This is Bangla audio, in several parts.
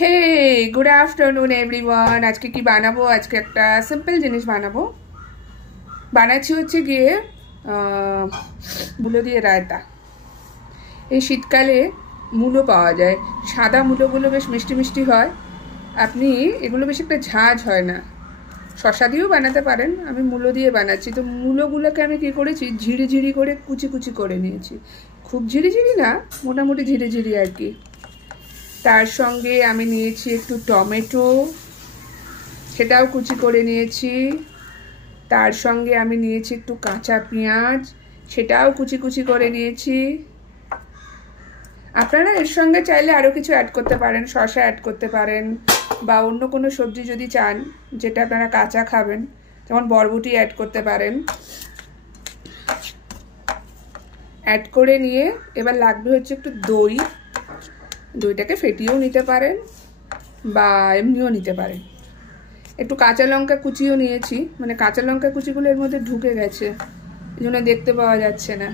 হে গুড আফটারনুন এভরিওয়ান। আজকে কি বানাবো? আজকে একটা সিম্পল জিনিস বানাবো। বানাচ্ছি হচ্ছে গিয়ে মূলো দিয়ে রায়তা। এই শীতকালে মূলো পাওয়া যায়, সাদা মূলোগুলো বেশ মিষ্টি মিষ্টি হয়। আপনি এগুলো বেশ একটা ঝাঁঝ হয় না, শসা দিয়েও বানাতে পারেন। আমি মূলো দিয়ে বানাচ্ছি। তো মূলোগুলোকে আমি কী করেছি, ঝিরি ঝিরি করে কুচি কুচি করে নিয়েছি। খুব ঝিরিঝিরি না, মোটামুটি ঝিরিঝিরি আর কি। তার সঙ্গে আমি নিয়েছি একটু টমেটো, সেটাও কুচি করে নিয়েছি। তার সঙ্গে আমি নিয়েছি একটু কাঁচা পেঁয়াজ, সেটাও কুচি কুচি করে নিয়েছি। আপনারা এর সঙ্গে চাইলে আরও কিছু অ্যাড করতে পারেন, শসা অ্যাড করতে পারেন, বা অন্য কোনো সবজি যদি চান যেটা আপনারা কাঁচা খাবেন, যেমন বরবটি অ্যাড করতে পারেন। অ্যাড করে নিয়ে এবার লাগবে হচ্ছে একটু দই। দইটাকে ফেটিয়েও নিতে পারেন বা এমনিও নিতে পারেন। একটু কাঁচা লঙ্কা কুচিও নিয়েছি, মানে কাঁচা লঙ্কা কুচিগুলো এর মধ্যে ঢুকে গেছে, এই জন্য দেখতে পাওয়া যাচ্ছে না।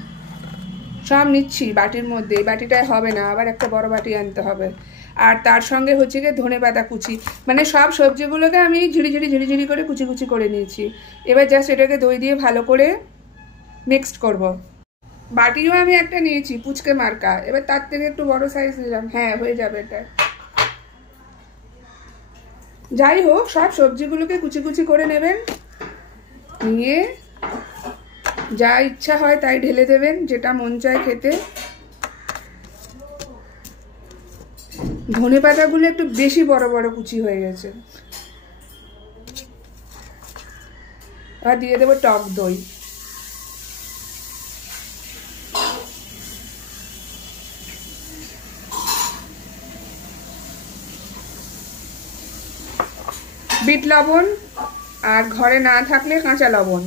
সব নিচ্ছি বাটির মধ্যে। এই বাটিটায় হবে না, আবার একটা বড় বাটি আনতে হবে। আর তার সঙ্গে হচ্ছে গিয়ে ধনেপাতা কুচি, মানে সব সবজিগুলোকে আমি ঝিরি ঝিরি ঝিরি ঝিরি করে কুচি কুচি করে নিয়েছি। এবার জাস্ট এটাকে দই দিয়ে ভালো করে মিক্সড করব। বাটিও আমি একটা নিয়েছি পুচকে মার্কা, এবার তার থেকে একটু বড় সাইজ নিলাম। হ্যাঁ, হয়ে যাবে এটা। যাই হোক, সব সবজিগুলোকে কুচি কুচি করে নেবেন, নিয়ে যা ইচ্ছা হয় তাই ঢেলে দেবেন, যেটা মন চায় খেতে। ধনেপাতাগুলো একটু বেশি বড় বড় কুচি হয়ে গেছে। আর দিয়ে দেবো টক দই। বিট লবণ, আর ঘরে না থাকলে কাঁচা লবণ।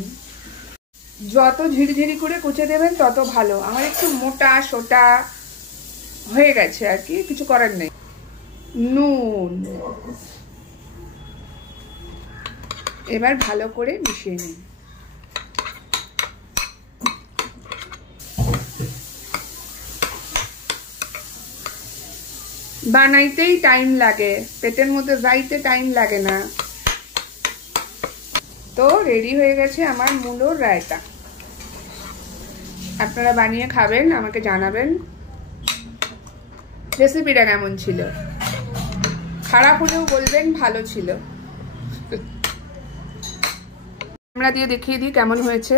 যত ঝিরিঝিরি করে কুচে দেবেন তত ভালো। আমার একটু মোটা সোটা হয়ে গেছে আর কি, কিছু করার নেই। নুন, এবার ভালো করে মিশিয়ে নিন। বানাইতেই টাইম লাগে, পেটের মধ্যে যাইতে টাইম লাগে না। তো রেডি হয়ে গেছে আমার মূলোর রায়তা। আপনারা বানিয়ে খাবেন, আমাকে জানাবেন রেসিপিটা কেমন ছিল। খারাপ হলেও বলবেন ভালো ছিল। আমরা দিয়ে দেখিয়ে দিই কেমন হয়েছে।